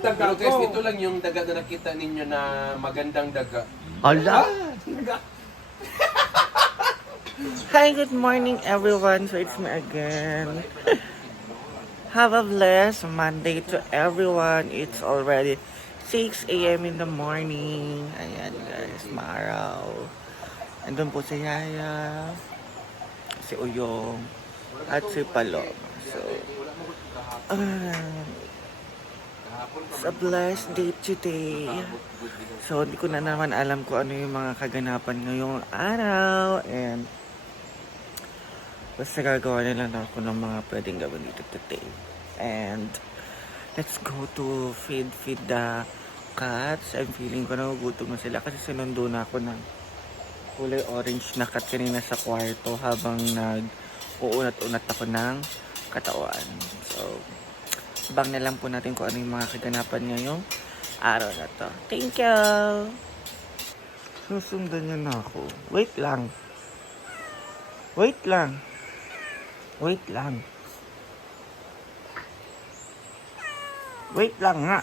Pero guys, ito lang yung daga na nakita ninyo na magandang daga. Ala! Hi, good morning everyone. So it's me again. Have a blessed Monday to everyone. It's already 6 a.m. in the morning. Ayan guys, maaraw. Andun po si Yaya, si Uyong, at si Paloma. So, it's a blessed day today. So, hindi ko na naman alam kung ano yung mga kaganapan ngayong araw. And, basta gagawa nila na ako ng mga pwedeng gawin dito today. And, let's go to feed the cats. I'm feeling ko nagugutom na sila kasi sinundo na ako ng kulay orange na cat kanina sa kwarto habang nag-uunat-unat ako ng katawan. So, bang na lang po natin kung ano yung mga kaganapan ngayong araw na to. Thank you! Susundan niya na ako. Wait lang. Wait lang. Wait lang. Wait lang nga.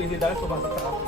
Hindi dahil sumasok sa ako.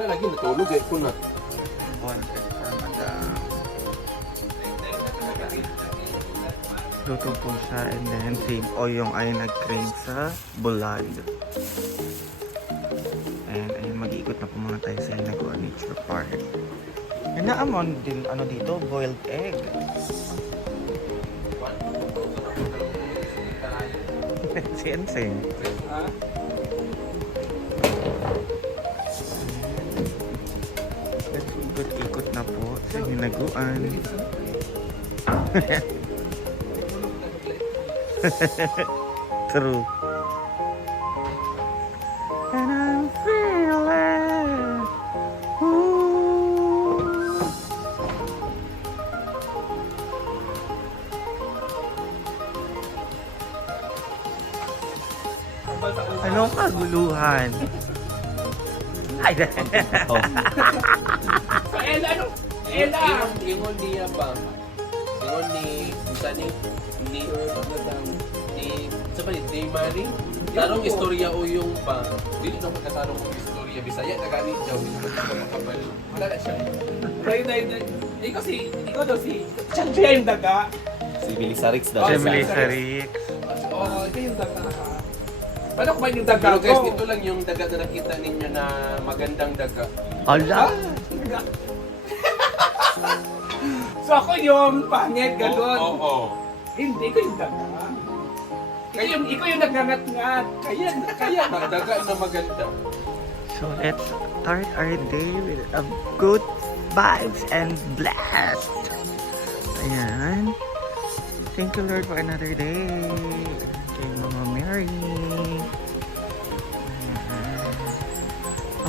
Wala lagi natulog eh ko na. Boiled egg for madam. Luto po siya and then same o yung ay nag-crave sa Bulad. And ayun, mag-iikot na po mga tayo sa Hinaguan Nature Park. And naamon din ano dito, boiled egg. Sensing. Ha? Let's ikot-ikot na po sa Hinaguan. True. And I'm feeling ooh. Anong kaguluhan? Ay, Ingon niya ba? Ingon ni sa ba ni Mari? Tarong istorya o yung ba? Dili na magkatarong ng istorya Bisaya na ganit daw hindi ko makabalo. Wala na siya. Ikaw daw si siya yung daga. Si Milisarix daw. Emily Sarix. Oo, ikaw yung daga. Paano kumain yung daga Pero guys, ko? ito lang yung daga na nakita ninyo na magandang daga. Ala! Daga. So ako yung pangit, gano'n. Oo. Hindi ko yung daga. Ikaw yung nagngangat-ngat. Kaya nga, daga na maganda. So let's start our day with a good vibes and blast. Ayan. Thank you Lord for another day. Kay Mama Mary. Ayan.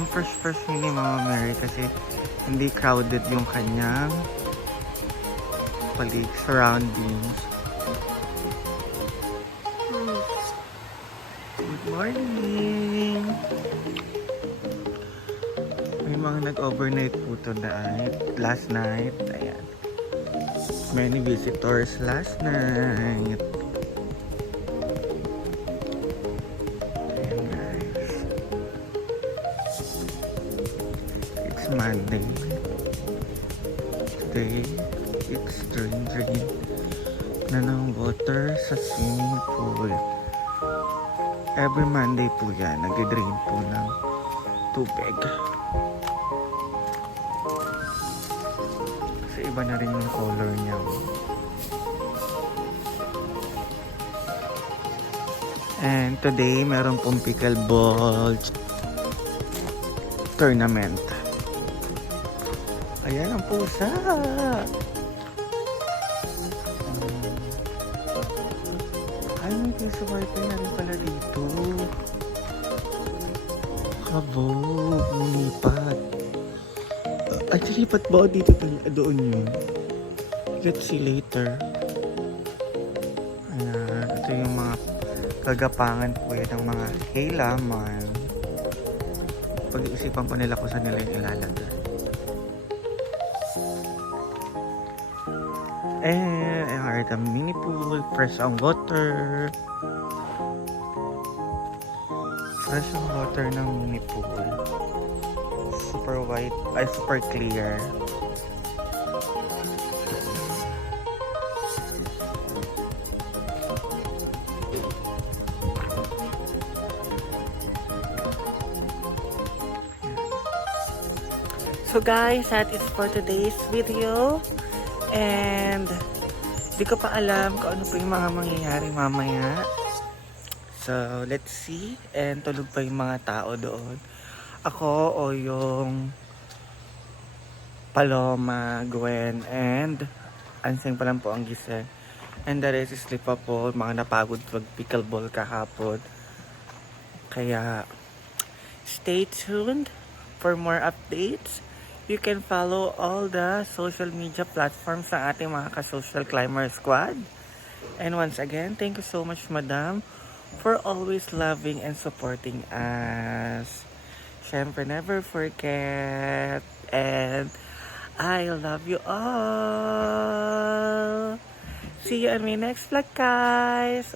Ang first ni Mama Mary kasi hindi crowded yung kanyang surroundings. Good morning! May mga nag-overnight po tonight, last night. Ayan. Many visitors last night. Ayan guys. It's Monday. Today, it's drain na ng water sa swimming pool. Every Monday po yan, nag-drain po ng tubig. Kasi iba na rin yung color niya. And today, meron pong pickleball tournament. Ayan ang pusa. Ay, may piso wifi na rin pala dito. Kabog, lumipat. Ay, silipat ba dito doon yun? Let's see later. Ayan, ito yung mga kagapangan po yan ng mga halaman. Pag-iisipan pa nila kung saan nila yung ilalagay. And I heard a mini pool, fresh ang water. Fresh ang water ng mini pool. Super white, ay super clear. So guys, that is for today's video. And di ko pa alam kung ano pa yung mga mangyayari mamaya. So, let's see. And tulog pa yung mga tao doon. Ako o yung Paloma, Gwen, and Anseng pa lang po ang gising. And the rest is sleep pa po. Mga napagod pag pickleball kahapon. Kaya, stay tuned for more updates. You can follow all the social media platforms ng ating mga ka-social climber squad. And once again, thank you so much, Madam, for always loving and supporting us. Syempre, never forget. And I love you all. See you on my next vlog, guys.